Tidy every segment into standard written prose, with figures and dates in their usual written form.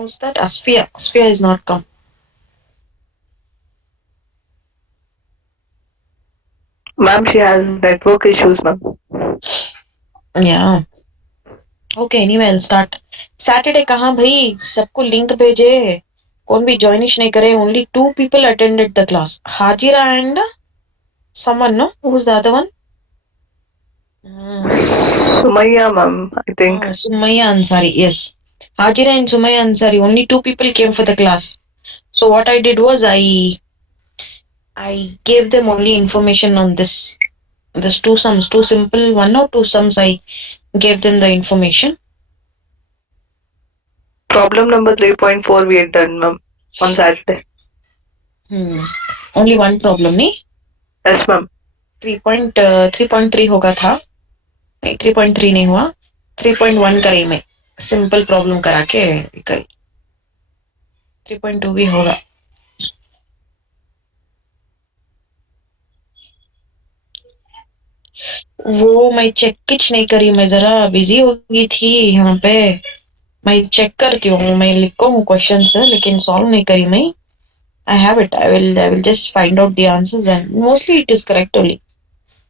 How's that? Asphia. Asphia is not come. Ma'am, she has network issues, ma'am. Yeah. Okay, anyway, I'll start. Saturday कहाँ भाई सबको link भेजे कौन भी joinish नहीं करे only two people attended the class Hajira and someone no who's the other one hmm. Sumaya, ma'am, I think. Sumaya Ansari yes Hajira and Sumaya Ansari only two people came for the class so what I did was I gave them only information on this two sums two simple one or two sums I gave them the information. Problem number 3.4 we had done, ma'am, on Saturday. hmm. Only one problem नहीं Yes, ma'am. 3.3 होगा था नहीं 3.3 नहीं हुआ 3.1 करी मैं simple problem करा के करी 3.2 भी होगा वो मैं चेक किच नहीं करी मैं जरा बिजी हो गई थी यहाँ पे मैं चेक करती हूँ मैं लिखो हूँ क्वेश्चन लेकिन सॉल्व नहीं करी मैं I have it. I will just find out the answers and mostly it is correct only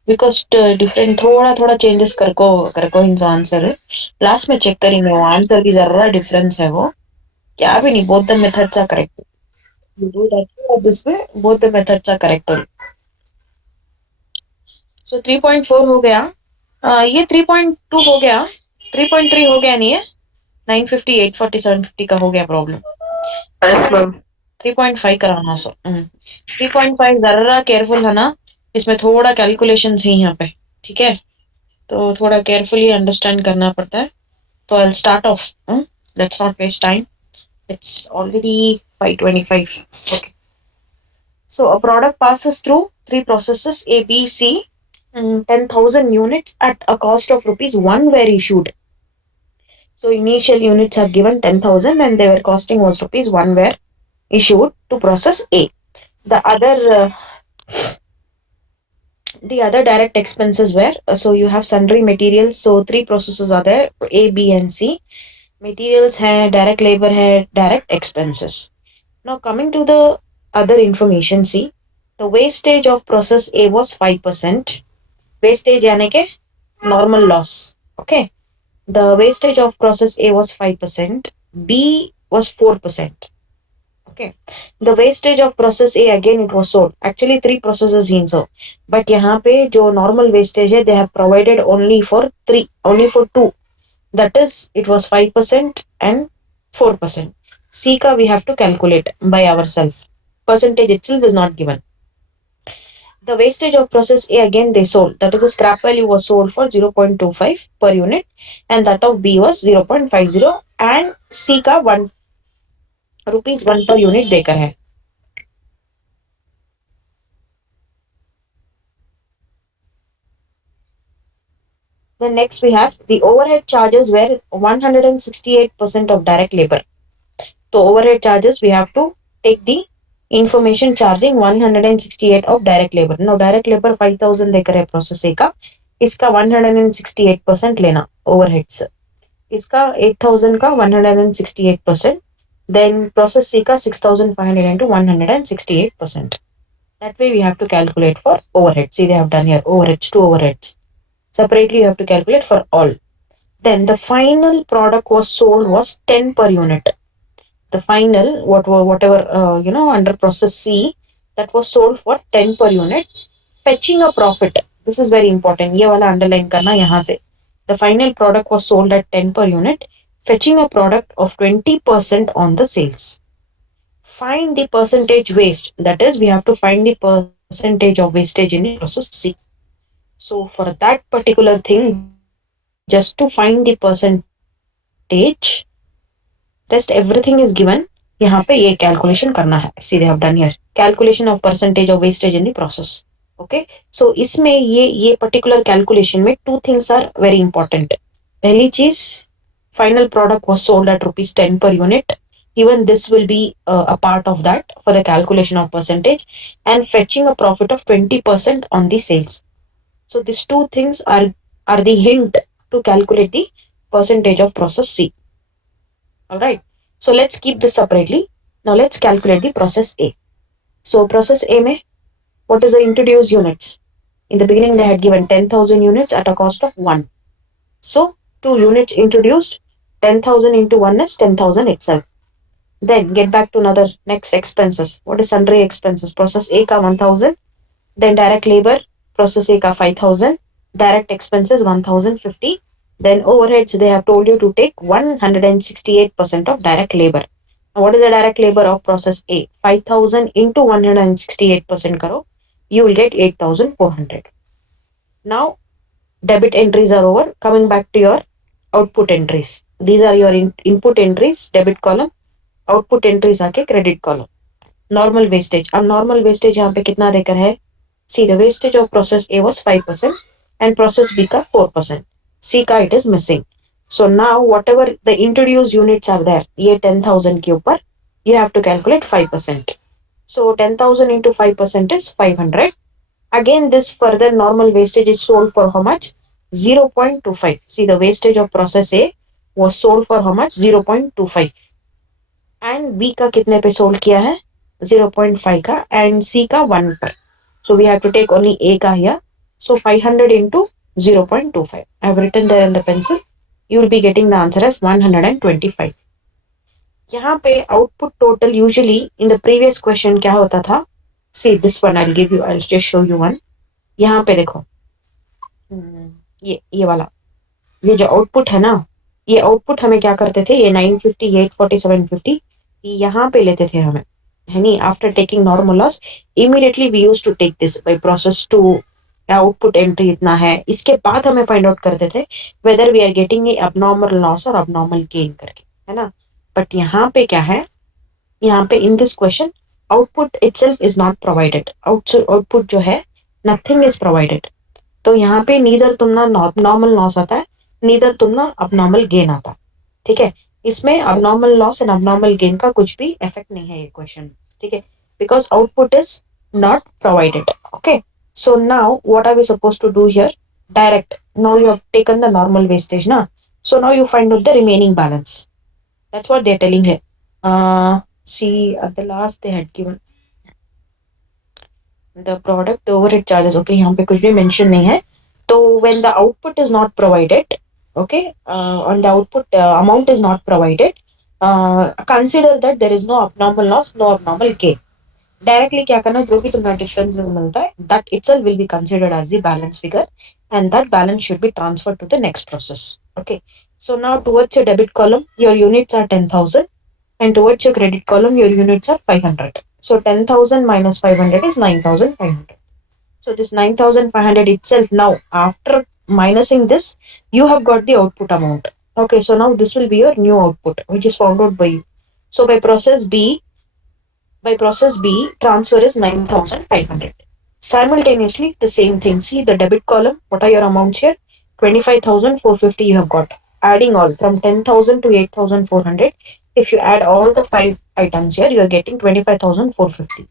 because different थोड़ा थोड़ा changes कर को इन आंसर लास्ट में चेक करी मैं वो आंसर की जरा डिफरेंस है वो क्या भी नहीं both the methods are correct you do that way or this way both the methods are correct only so 3.4 हो गया ये 3.2 हो गया 3.3 हो गया नहीं है 950 840 750 का हो गया प्रॉब्लम Yes, ma'am. 3.5 कराना सो 3.5 जरा केयरफुल है ना इसमें थोड़ा कैलकुलेशन है यहाँ पे ठीक है तो थोड़ा केयरफुली अंडरस्टैंड करना पड़ता है तो I start off let's not waste time it's already 5:25 okay so a product passes through three processes A B C 10,000 units at a cost of rupees 1 were issued. So initial units are given 10,000 and their costing was rupees 1 were issued to process A. The other direct expenses were so you have sundry materials. So three processes are there A, B, and C. Materials hai, direct labor hai, direct expenses. Now coming to the other information, see the wastage of process A was 5%. Wastage यानी के normal loss. Okay. The wastage of process A was 5%. B was 4%. Okay. The wastage of process A again it was sold. Actually three processes in so. But यहाँ पे जो normal wastage है they have provided only for three, only for two. That is it was 5% and 4%. C ka we have to calculate by ourselves. Percentage itself is not given. The wastage of process A again they sold. That is the scrap value was sold for 0.25 per unit and that of B was 0.50 and C का 1 rupees 1 per unit देकर है. Then next we have the overhead charges were 168% of direct labor. So overhead charges we have to take the information charging 168 of direct labor. Now direct labor 5,000 देकर है process A का इसका 168% लेना overheads. इसका 8,000 का 168%. Then process C का 6,500 into 168%. That way we have to calculate for overheads. See they have done here overheads, two overheads. Separately you have to calculate for all. Then the final product was sold was 10 per unit. The final whatever under process C that was sold for 10 per unit, fetching a profit. This is very important. ये वाला underline करना यहाँ से. The final product was sold at 10 per unit, fetching a product of 20% on the sales. Find the percentage waste. That is, we have to find the percentage of wastage in the process C. So for that particular thing, just to find the percentage, rest everything is given. यहाँ पे ये calculation करना है. See, they have done here. Calculation of percentage of wastage in the process. Okay. So इसमें ये particular calculation में two things are very important. पहली चीज final product was sold at rupees 10 per unit. Even this will be a part of that for the calculation of percentage and fetching a profit of 20% on the sales. So these two things are the hint to calculate the percentage of process C. All right. So let's keep this separately. Now let's calculate the process A. So process A mein, what is the introduced units? In the beginning, they had given 10,000 units at a cost of 1. So 2 units introduced, 10,000 into 1 is 10,000 itself. Then get back to another next expenses. What is sundry expenses? Process A ka 1,000. Then direct labor, process A ka 5,000. Direct expenses 1,050. Then overheads, they have told you to take 168% of direct labor. Now, what is the direct labor of process A? 5,000 into 168% karo, you will get 8,400. Now, debit entries are over. Coming back to your output entries. These are your input entries, debit column. Output entries आके credit column. Normal wastage, अब normal wastage यहाँ पे कितना देकर है? See the wastage of process A was 5% and process B का 4%. C का it is missing. So now whatever the introduce units are there, ये 10,000 के ऊपर you have to calculate 5%. So 10,000 into 5% is 500. Again, this further normal wastage is sold for how much? 0.25. See, the wastage of process A was sold for how much? 0.25. And B का कितने पे sold किया है? 0.5 का and सी का 1 पर. So we have to take only A का here. So 500 into 0.25. I have written there in the pencil. You will be getting the answer as 125. यहाँ पे output total usually in the previous question क्या होता था? See this one, I will give you, I will just show you one. यहाँ पे देखो, ये वाला, ये जो आउटपुट है ना, ये आउटपुट हमें क्या करते थे? ये 950, 840, 750 यहाँ पे लेते थे हमें, है नहीं? After taking normal loss immediately we use to take this by process to output entry इतना है. इसके बाद हमें फाइंड आउट करते थे whether we are getting a abnormal loss और अबनॉर्मल गेन करके, है ना? बट यहाँ पे क्या है? यहाँ पे in this question output itself is not provided. Output जो है नथिंग इज प्रोवाइडेड. तो यहाँ पे नीदर तुम ना नॉर्मल लॉस आता है, नीदर तुम ना अबनॉर्मल गेन आता. ठीक है, इसमें abnormal loss and abnormal gain का कुछ भी इफेक्ट नहीं है ये क्वेश्चन. ठीक है, because output is not provided. Okay, so now what are we suppose to do here? Direct, now you have taken the normal wastage ना, so now you find out the remaining balance. That's what they are telling here. See at the last they had given the product overhead charges. Okay, यहाँ पे कुछ भी mention नहीं है. तो when the output is not provided, okay, on the output amount is not provided, consider that there is no abnormal loss, no abnormal gain. Directly क्या करना, जो भी तुम्हें differences मिलता है, that itself will be considered as the balance figure, and that balance should be transferred to the next process. Okay, so now towards your debit column, your units are 10,000, and towards your credit column, your units are 500. So 10,000 minus 500 is 9,500. So this 9,500 itself, now after minusing this, you have got the output amount. Okay, so now this will be your new output, which is found out by you. So by process B, transfer is 9,500. Simultaneously, the same thing. See the debit column, what are your amounts here? 25,450 you have got. Adding all from 10,000 to 8,400. If you add all the 5 items here, you are getting 25,450.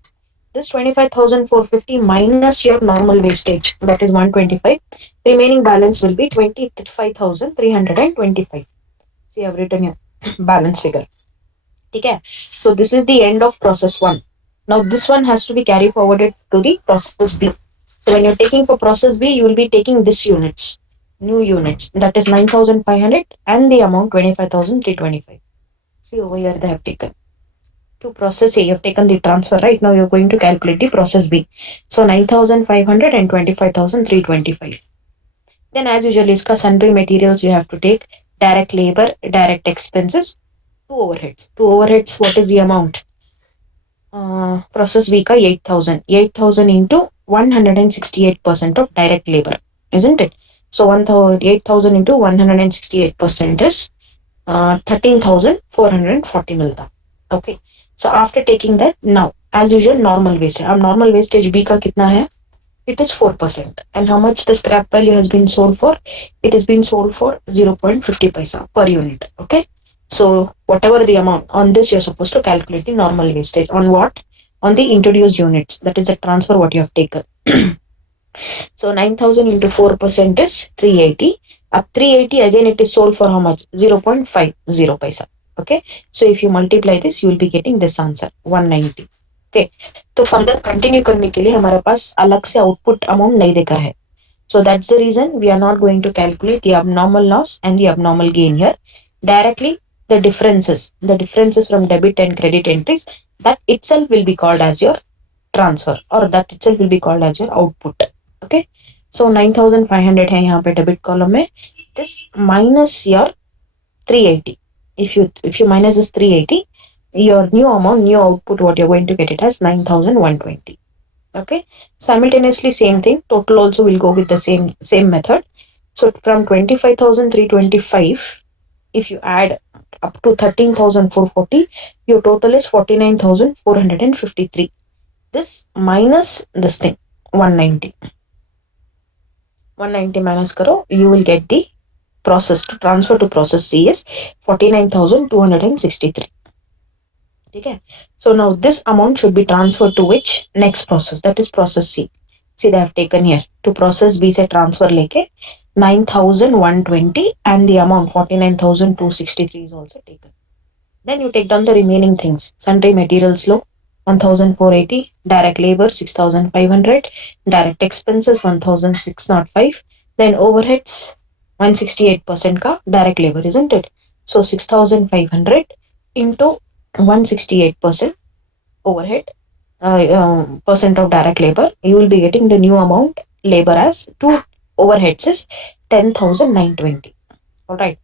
This 25,450 minus your normal wastage, that is 125. Remaining balance will be 25,325. See, I have written here balance figure. Okay, so this is the end of process 1. Now this one has to be carried forwarded to the process B. So when you're taking for process B, you will be taking this units, new units, that is 9,500 and the amount 25,325. See over here they have taken. To process A, you have taken the transfer, right? Now you're going to calculate the process B. So 9,500 and 25,325. Then as usual, iska sundry materials you have to take, direct labor, direct expenses, two overheads. Two overheads, what is the amount? Process B ka 8,000. 8,000 into 168% of direct labor, isn't it? So 8,000 into 168% is 13,440 milta. Okay. So after taking that, now as usual normal wastage. अब normal wastage B का कितना है? It is 4%. And how much the scrap value has been sold for? It has been sold for 0.50 paisa per unit. Okay. So whatever the amount on this, you're supposed to calculate the normal wastage. On what? On the introduced units. That is the transfer what you have taken. So 9,000 into 4% is 380. Up 380 again it is sold for how much? 0.50 paisa. Okay, so if you multiply this, you will be getting this answer 190. Okay, तो further continue करने के लिए हमारे पास अलग से output amount नहीं देखा है. So that's the reason we are not going to calculate the abnormal loss and the abnormal gain here. Directly, the differences from debit and credit entries, that itself will be called as your transfer, or that itself will be called as your output. Okay, so 9500 है यहाँ पे debit column में. This minus your 380. If you minus this 380, your new amount, new output, what you're going to get it as 9120. Okay, simultaneously same thing, total also will go with the same method. So from 25,325, if you add up to 13,440, your total is 49,453. This minus this thing 190 minus karo, you will get the process to transfer to process C is 49,263. Okay, so now this amount should be transferred to which next process, that is process C. See, they have taken here to process B se transfer leke 9,120 and the amount 49,263 is also taken. Then you take down the remaining things. Sundry materials low 1,480, direct labor 6,500, direct expenses 1,605, then overheads 168% ka direct labor, isn't it? So 6,500 into 168% overhead percent of direct labor, you will be getting the new amount labor as two overheads is 10,920. All right.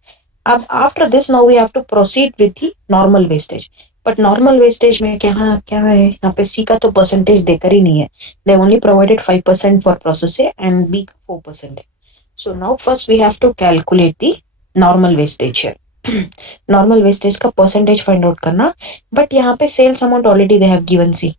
After this, now we have to proceed with the normal wastage. But normal wastage में क्या है यहाँ पे C का तो percentage देकर ही नहीं है. They only provided 5% for process A and B 4%. So now first we have to calculate the normal wastage here. Normal wastage का percentage find out करना. But यहाँ पे sales amount already they have given C.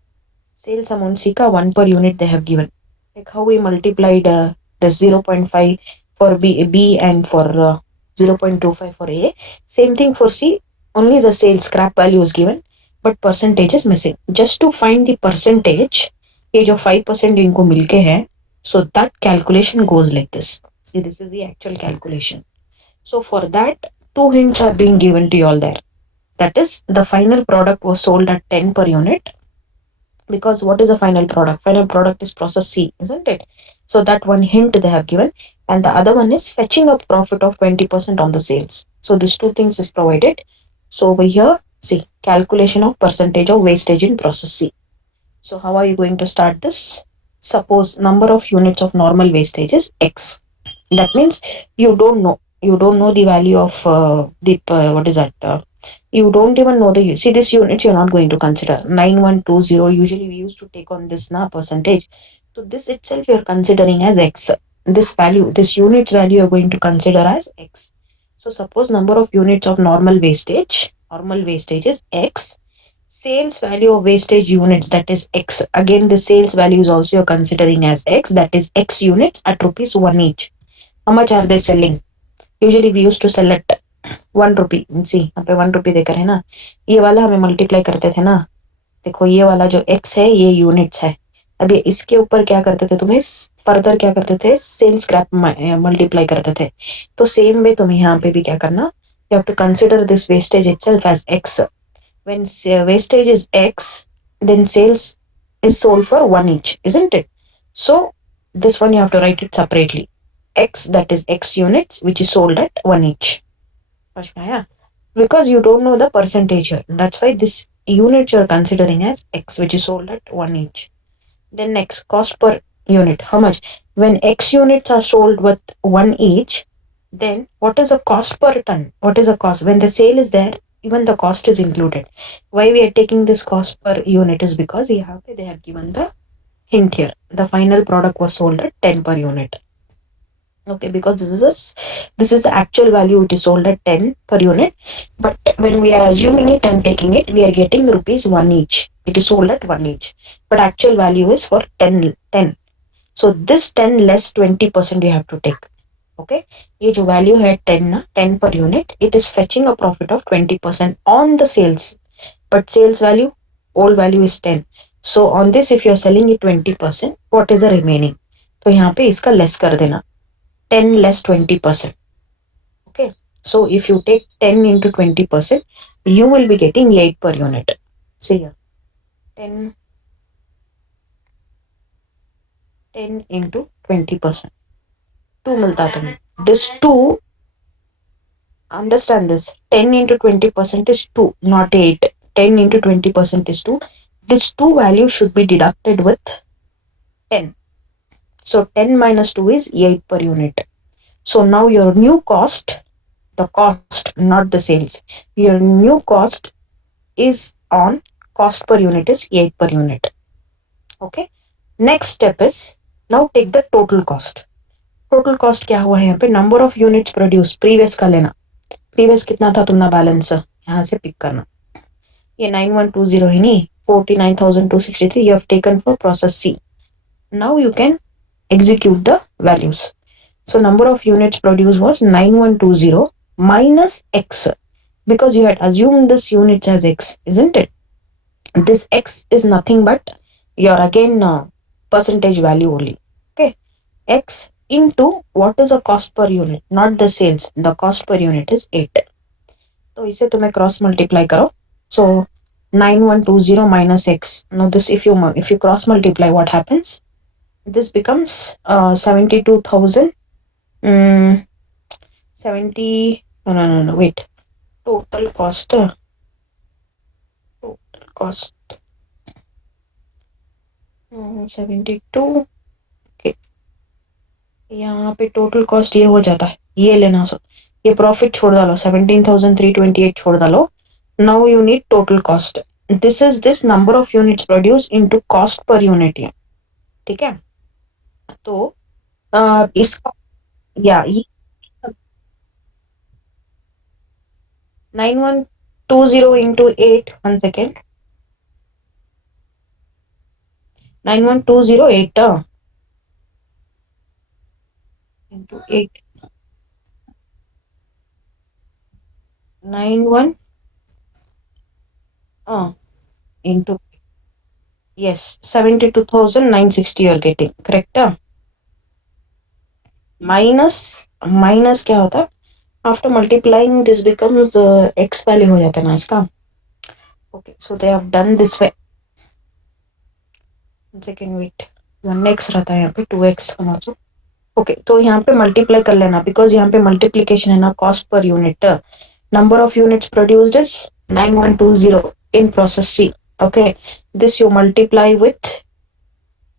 Sales amount C का 1 per unit they have given. Like how we multiplied the 0.5 for B and for 0.25 for A. Same thing for C, only the sales scrap value is given, but percentage is missing. Just to find the percentage, ये जो 5% इनको मिलके है, so that calculation goes like this. See, this is the actual calculation. So for that, two hints are being given to you all there. That is, the final product was sold at 10 per unit. Because what is the final product? Final product is process C, isn't it? So that one hint they have given. And the other one is fetching a profit of 20% on the sales. So these two things is provided. So over here, see, calculation of percentage of wastage in process C. So how are you going to start this? Suppose number of units of normal wastage is X. That means you don't know the value of what is that? You don't even know the, see, this unit you're not going to consider 9120. Usually we used to take on this percentage. So this itself you're considering as X. This value, this unit's value you're going to consider as X. So suppose number of units of normal wastage is X. Sales value of wastage units, that is X. Again, the sales value is also you're considering as X, that is X units at rupees 1 each. How much are they selling? Usually we used to sell at 1 rupee. See, यहाँ पे 1 rupee देकर है ना, ये वाला हमें multiply करते थे ना. देखो ये वाला जो x है ये यूनिट्स है. अभी इसके ऊपर क्या करते थे, तुम्हें फर्दर क्या करते थे, सेल्स स्क्रैप मल्टीप्लाई करते थे. तो सेम वे तुम्हें यहाँ पे भी क्या करना, you have to consider this wastage itself as x. When wastage is x, then sales is sold for 1 each, isn't it? So this one you have to write it separately. X, that is X units, which is sold at 1 each. Because you don't know the percentage here. That's why this unit you're considering as X, which is sold at 1 each. Then next, cost per unit. How much? When X units are sold with 1 each, then what is the cost per ton? What is the cost? When the sale is there, even the cost is included. Why we are taking this cost per unit is because they have given the hint here. The final product was sold at 10 per unit. Okay, because this is the actual value, it is sold at 10 per unit, but when we are assuming it and taking it, we are getting rupees 1 each. It is sold at 1 each, but actual value is for 10. So this 10 less 20% you have to take. Okay, ये जो value है 10 per unit, it is fetching a profit of 20% on the sales, but sales value, old value is 10. So on this, if you are selling it 20%, what is the remaining? तो यहाँ पे इसका less कर देना, 10 less 20%. Okay, so if you take 10 into 20%, you will be getting 8 per unit. See here, 10 into 20%. 2 मिलता तुम्हें. This 2, understand this, 10 into 20% is 2, not 8. 10 into 20% is 2. This 2 value should be deducted with 10. So 10 minus 2 is 8 per unit. So now your new cost, the cost, not the sales, your new cost is on cost per unit is 8 per unit. Okay. Next step is now take the total cost. Total cost क्या हुआ है यहाँ पे? Number of units produced, previous का लेना. Previous कितना था तुम्हारा balance? यहाँ से pick करना. ये 9120 ही नहीं, 49,263 you have taken for process C. Now you can execute the values. So number of units produced was 9120 minus X, because you had assumed this unit as X, isn't it? This X is nothing but your again percentage value only. Okay, X into what is the cost per unit, not the sales. The cost per unit is 8. तो इसे तुम्हें cross multiply करो. So 9120 minus X. Now this if you cross multiply, what happens? This becomes 72,000. 70. No. Wait. Total cost. Total cost. 72. Okay. यहाँ पे total cost ये हो जाता है, ये लेना. सो ये प्रॉफिट छोड़ डालो, 17,328 छोड़ डालो. Now you need total cost. This is this number of units produce into cost per unit. ठीक है. तो इसका या 9120 into 8. 1 second. 9120 into 8. 91 into, yes, 72,960 you are getting, correct? Minus क्या होता है? After multiplying this becomes x value हो जाता है ना इसका. Okay, so they have done this way. 1 second, wait. 1x रहता है यहाँ पे, 2x होना चाहिए. ओके, तो यहाँ पे मल्टीप्लाई कर लेना, बिकॉज यहाँ पे मल्टीप्लीकेशन है ना, cost per unit. Number of units produced is 9120 in process C. Okay, this you multiply with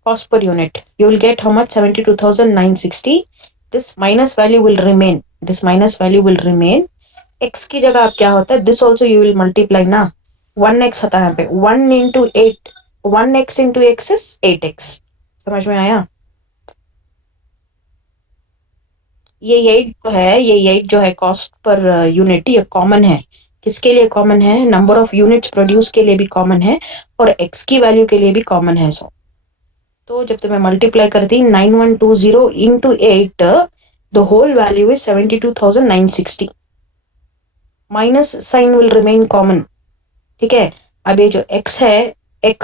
cost per unit. You will get how much? 72,960. This minus value will remain. This minus value will remain. X की जगह अब क्या होता है? This also you will multiply ना. 1x होता है यहाँ पे. 1 into 8. 1x into x is 8x. समझ में आया? ये 8 जो है कॉस्ट पर यूनिट, ये कॉमन है. किसके लिए कॉमन है? नंबर ऑफ यूनिट्स प्रोड्यूस के लिए भी कॉमन है और एक्स की वैल्यू के लिए भी कॉमन है. सो तो जब तुम्हें मल्टीप्लाई कर दी 9120 into 8, the whole value is 72,960. Minus sign will remain common. ठीक है. अब ये जो x है, x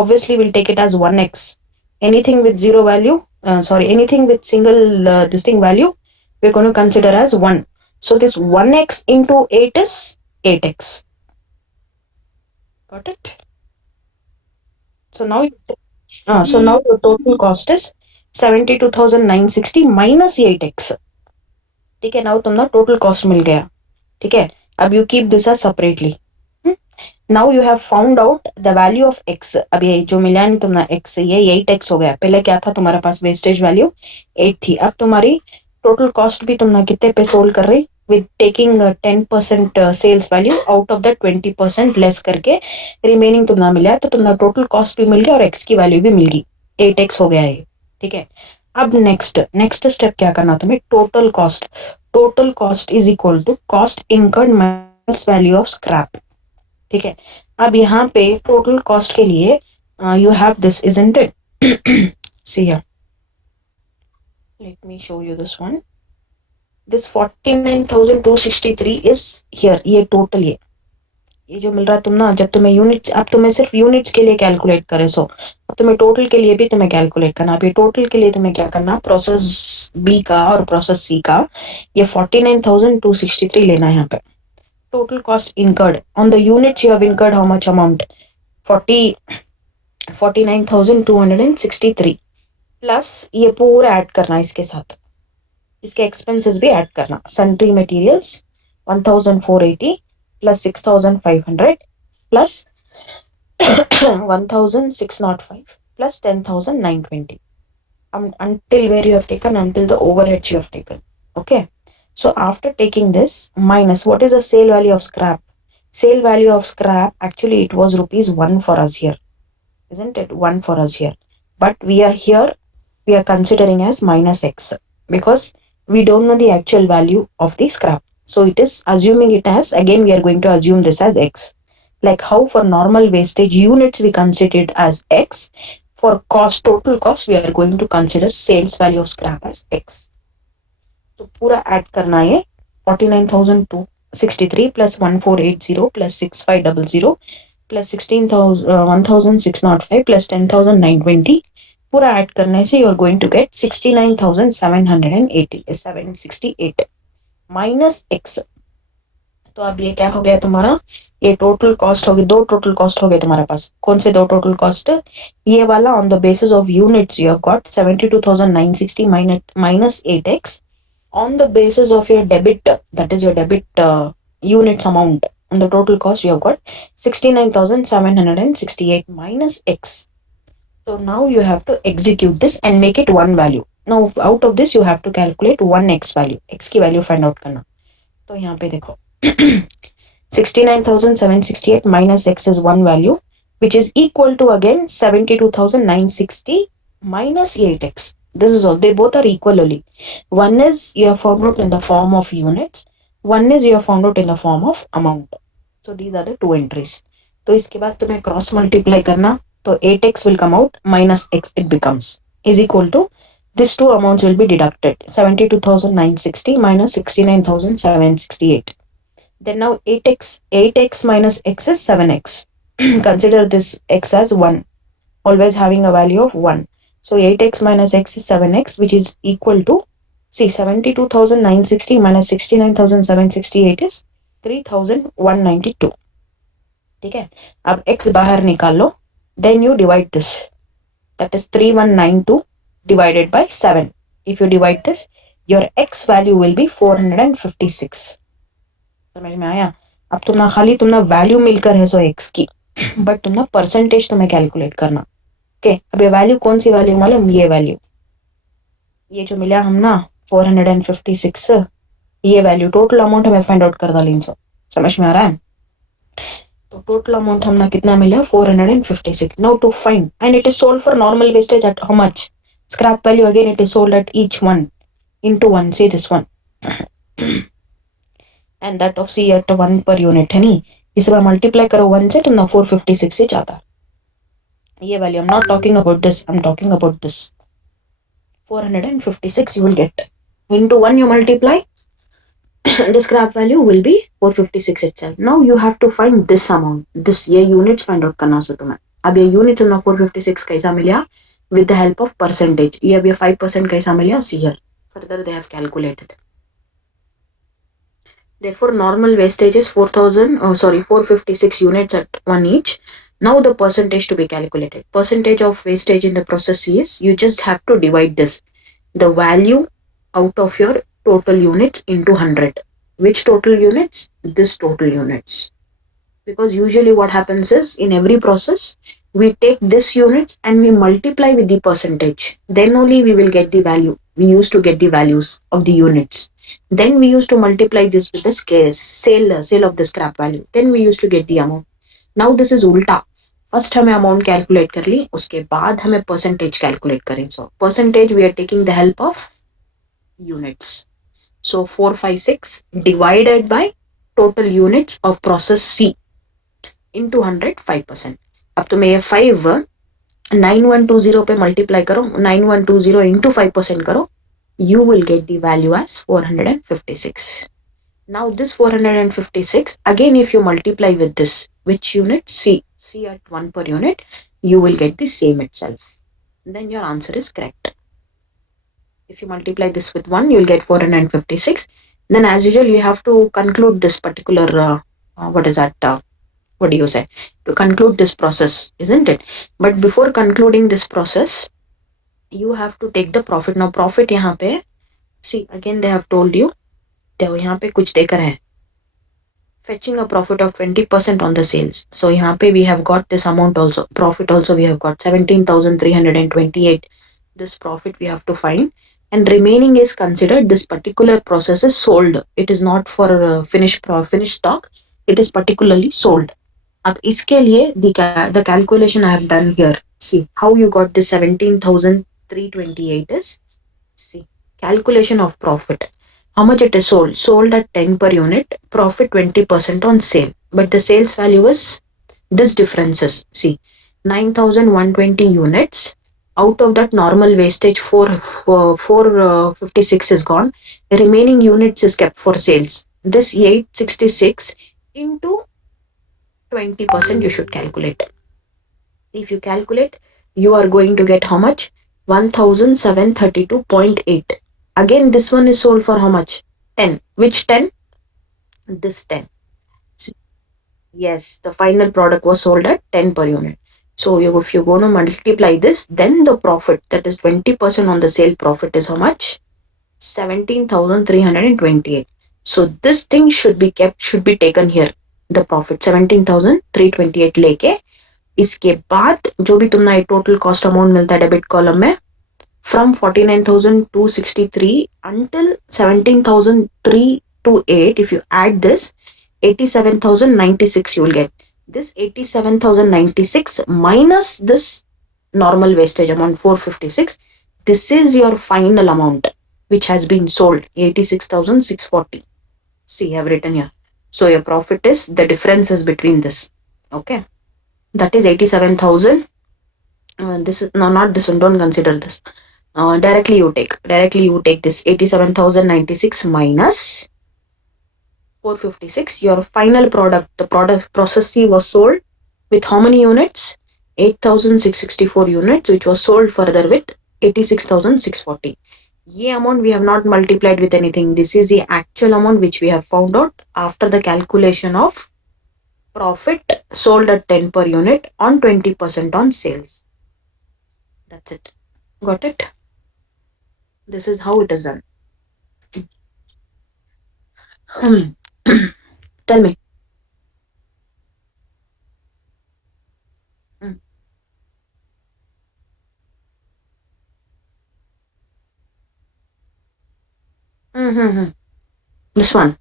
obviously will take it as 1x. Anything with zero value, anything with single distinct value, we're going to consider as 1. So this 1x into 8 is 8x. Got it? So now your total cost is 72,960 minus 8x. ठीक है. now तुम्हारा total cost मिल गया. ठीक है. अब you keep this as separately. Now you have found out the value of x. अब ये जो मिला नहीं तुम्हारा x, ये 8x हो गया. पहले क्या था तुम्हारे पास? वेस्टेज वैल्यू 8 थी. अब तुम्हारी टोटल कॉस्ट भी तुमने कितने पे सोल्व कर रही? With taking 10% sales value out of the 20% less करके रिमेनिंग तुम्हारा मिला है. तो तुम्हारा टोटल कॉस्ट भी मिल गया और x की वैल्यू भी मिल गई. 8x हो गया ये. ठीक है. अब नेक्स्ट स्टेप क्या करना तुम्हें? Total cost. Total cost is equal to cost incurred minus value of scrap. ठीक है. अब यहाँ पे टोटल कॉस्ट के लिए you have this, isn't it? See here. Let me show you this one. This 49,263 is here. ये total ये जो मिल रहा है तुम ना, जब तुम्हें यूनिट्स, अब तुम्हें सिर्फ यूनिट्स के लिए कैलकुलेट करे. सो अब तुम्हें टोटल के लिए भी तुम्हें कैलकुलेट करना. अब ये टोटल के लिए तुम्हें क्या करना? प्रोसेस बी का और प्रोसेस सी का ये 49,263 लेना है यहाँ पे. total cost incurred. On the units you have incurred how much amount? 49,263 plus ये पूरा ऐड करना इसके साथ, इसके एक्सपेंसेस भी ऐड करना. Sundry materials 1480 plus 6500 plus 1605 plus 10,920 until where you have taken, until the overheads you have taken. Okay, so after taking this minus, what is the sale value of scrap? Sale value of scrap, actually it was rupees 1 for us here, isn't it? 1 for us here, but we are here, we are considering as minus x because we don't know the actual value of the scrap, so it is assuming it as, again we are going to assume this as x. Like how for normal wastage units we consider it as x, for cost, total cost, we are going to consider sales value of scrap as x. तो पूरा add करना है 49,263 plus 1480 plus 6500 plus 16,000 plus 10,920 पूरा add करने से you are going to get 69,780 768 minus x. तो अब ये क्या हो गया तुम्हारा, ये टोटल कॉस्ट हो गई, दो टोटल कॉस्ट हो गए तुम्हारे पास. कौन से दो टोटल कॉस्ट? ये वाला on the basis of units you have got 72,960 minus 8x. On the basis of your debit, that is your debit units amount, on the total cost you have got 69,768 minus x. So now you have to execute this and make it one value. Now out of this you have to calculate one x value, x की value find out करना. तो यहाँ पे देखो 69,768 minus x is one value, which is equal to again 72,960 minus 8x. This is all. They both are equal only. One is you have found out in the form of units. One is you have found out in the form of amount. So these are the two entries. तो इसके बाद तुम्हें cross multiply करना. तो 8x will come out minus x it becomes is equal to, these two amounts will be deducted. 72,960 minus 69,768. Then now 8x minus x is 7x. Consider this x as 1, always having a value of 1. So 8x minus x is 7x, which is equal to, see, 72,960 minus 69,768 is 3,192. ठीक है, अब x बाहर निकाल लो, then you divide this, that is 3,192 divided by 7. If you divide this, your x value will be 456. समझ में आया? अब तुम ना खाली तुम ना वैल्यू मिलकर है सो x की, बट तुम ना परसेंटेज तुम्हें कैलकुलेट करना. ओके, अब ये वैल्यू कौन सी वैल्यू मालूम? ये वैल्यू, ये जो मिला हम ना 456, ये वैल्यू टोटल अमाउंट हमें फाइंड आउट कर डालें. समझ में आ रहा है? तो टोटल अमाउंट हमने कितना मिला? 456. Now to find, and it is sold for normal wastage at how much? Scrap value again it is sold at each one into 1. See this one and that of C at 1 per unit है नहीं, इसे बार multiply करो 1 से तो ना 456 ही जाता. ये value, I'm not talking about this, I'm talking about this 456 you will get into 1, you multiply the scrap value will be 456 itself. Now you have to find this amount, this ये units find out करना सो तुम्हें. अब ये units ना 456 कैसा मिला? with the help of percentage. ये अब ये 5% कैसा मिला? See here, further they have calculated. Therefore normal wastage is 456 units at 1 each. Now the percentage to be calculated. Percentage of wastage in the process is, you just have to divide this, the value out of your total units into 100. Which total units? This total units. Because usually what happens is, in every process, we take this units and we multiply with the percentage. Then only we will get the value. We used to get the values of the units. Then we used to multiply this with the sale of the scrap value. Then we used to get the amount. Now this is ulta. First हमें amount calculate कर ली, उसके बाद हमें percentage calculate करें. So percentage we are taking the help of units. So 456 divided by total units of process C into 100, 5%. अब तुम्हें ये 5 9120 पे multiply करो, 9120 into 5% करो, you will get the value as 456. Now this 456, again if you multiply with this, which unit? C at 1 per unit, you will get the same itself. Then your answer is correct. If you multiply this with 1, you will get 456. Then as usual, you have to conclude this particular, what is that? What do you say? To conclude this process, isn't it? But before concluding this process, you have to take the profit. Now profit यहाँ पे, see again they have told you, देखो यहाँ पे कुछ देकर है, fetching a profit of 20% on the sales. So यहाँ पे we have got this amount also, profit also we have got 17,328. This profit we have to find, and remaining is considered this particular process is sold. It is not for finished stock. It is particularly sold. अब इसके लिए the calculation I have done here. See how you got this 17,328 is, see, calculation of profit. How much it is sold? Sold at 10 per unit, profit 20% on sale. But the sales value is this differences. See, 9,120 units. Out of that, normal wastage 456 is gone. The remaining units is kept for sales. This 866 into 20% you should calculate. If you calculate, you are going to get how much? 1,732.8. Again, this one is sold for how much? 10. Which 10? This 10. Yes, the final product was sold at 10 per unit. So if you're going to multiply this, then the profit, that is 20% on the sale profit, is how much? 17,328. So this thing should be kept, should be taken here. The profit 17,328 लेके इसके बाद जो भी तुमने total cost amount मिलता है debit column में, from 49,263 until 17,328, if you add this, 87,096 you will get. This 87,096 minus this normal wastage amount 456, this is your final amount which has been sold, 86,640. See, I have written here. So your profit is the differences between this. Okay, that is 87,000. This is no, not this one, don't consider this. Directly you take this 87,096 minus 456. Your final product, the product process C was sold with how many units? 8,664 units, which was sold further with 86,640. Ye amount we have not multiplied with anything. This is the actual amount which we have found out after the calculation of profit sold at 10 per unit on 20% on sales. That's it. Got it? This is how it is done. Tell me. This one.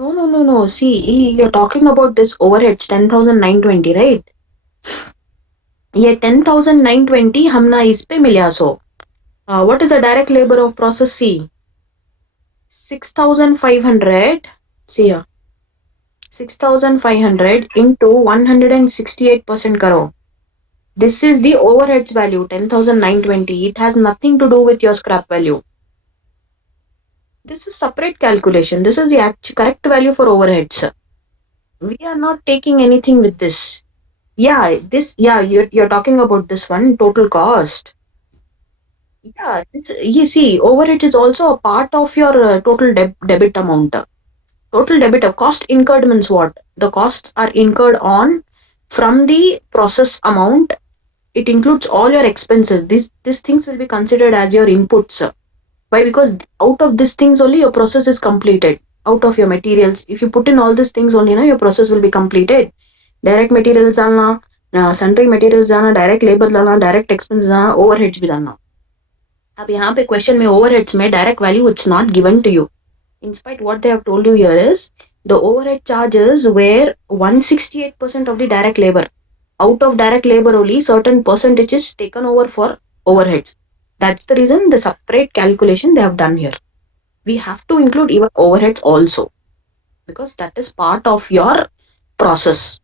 No. See, you're talking about this overheads 10,920, right? ये 10,920 हमना इस पे मिला. So what is the direct labor of process C? 6,500. See here, 6,500 into 168% karo. This is the overheads value, 10,920. It has nothing to do with your scrap value. This is separate calculation. This is the correct value for overheads. We are not taking anything with this. Yeah, you're talking about this one, total cost. Yeah, you see, overhead is also a part of your total debit amount. Total debit of cost incurred means what? The costs are incurred on from the process amount. It includes all your expenses. These things will be considered as your inputs. Why? Because out of these things only your process is completed. Out of your materials, if you put in all these things only, your process will be completed. Direct materials डालना, sundry materials डालना, direct labor डालना, direct expenses डालना, overheads भी डालना. अब यहाँ पे question में overheads में direct value it's not given to you. In spite what they have told you here is the overhead charges were 168% of the direct labor. Out of direct labor only certain percentage is taken over for overheads. That's the reason the separate calculation they have done here. We have to include even overheads also because that is part of your process.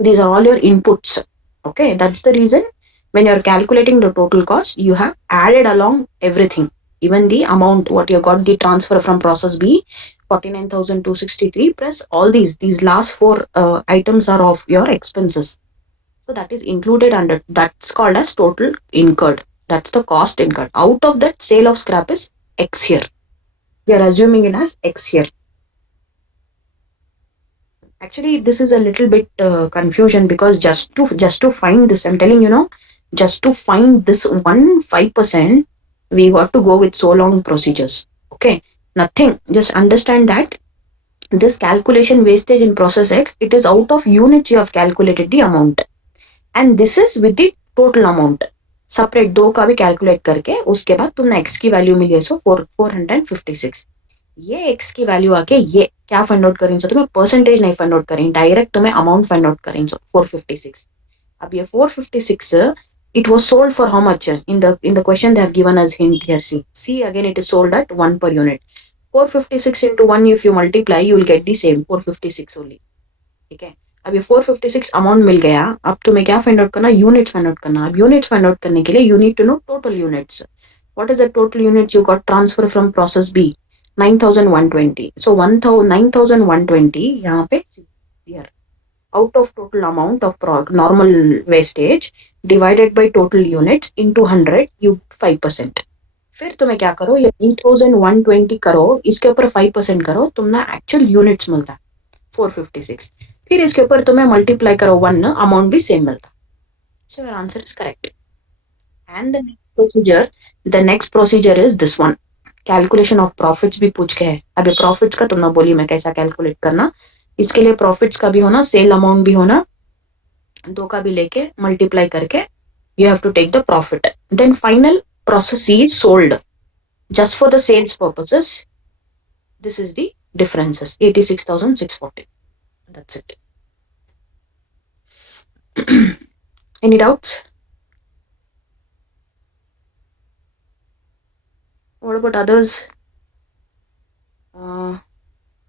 These are all your inputs. Okay, that's the reason when you're calculating the total cost, you have added along everything. Even the amount what you got the transfer from process B, 49,263 plus all these last four items are of your expenses. So that is included under, that's called as total incurred. That's the cost incurred. Out of that, sale of scrap is X here. We are assuming it as X here. Actually, this is a little bit confusion because just to find this, I'm telling just to find this 5%, we got to go with so long procedures. Okay, nothing. Just understand that this calculation wastage in process X, it is out of units you have calculated the amount, and this is with the total amount. Separate दो का भी calculate करके उसके बाद तुमने x की value मिली है, सो 456. ये x की वैल्यू आके ये क्या फाइंड आउट करें, सो तुम्हें परसेंटेज नहीं फाइंड आउट करें, डायरेक्ट तुम्हें अमाउंट फाइंड आउट करें, सो 456. अब ये 456 it was sold for how much? In the question they have given us hint here. See again, it is sold at 1 per unit. 456 into 1, if you multiply, you will get the same 456 only. ठीक है, अब ये 456 amount मिल गया. अब तुम्हें क्या find out करना, units find out करना. अब यूनिट्स फाइंड आउट करने के लिए you need to know total units. What is the total units you got transfer from process B? 9120. So 9120 यहाँ पे here, out of total amount of normal wastage divided by total units into 100, you 5%. फिर तुम्हें क्या करो, ये 9120 करो, इसके ऊपर 5% करो, तुम्हें एक्चुअल यूनिट्स मिलता है 456. फिर इसके ऊपर तुम्हें मल्टीप्लाई करो 1, अमाउंट भी सेम मिलता. So your answer is correct. And the next procedure is this one, calculation of profits भी पूछ के है. अभी प्रॉफिट्स का तुम ना बोली मैं कैसा कैलकुलेट करना. इसके लिए प्रॉफिट्स का भी होना, सेल अमाउंट भी होना, दो का भी लेके मल्टीप्लाई करके you have to take the profit. Then final process is sold. Just for the sales purposes, this is the differences, 86,640. That's it. Any doubts? What about others?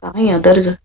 Others?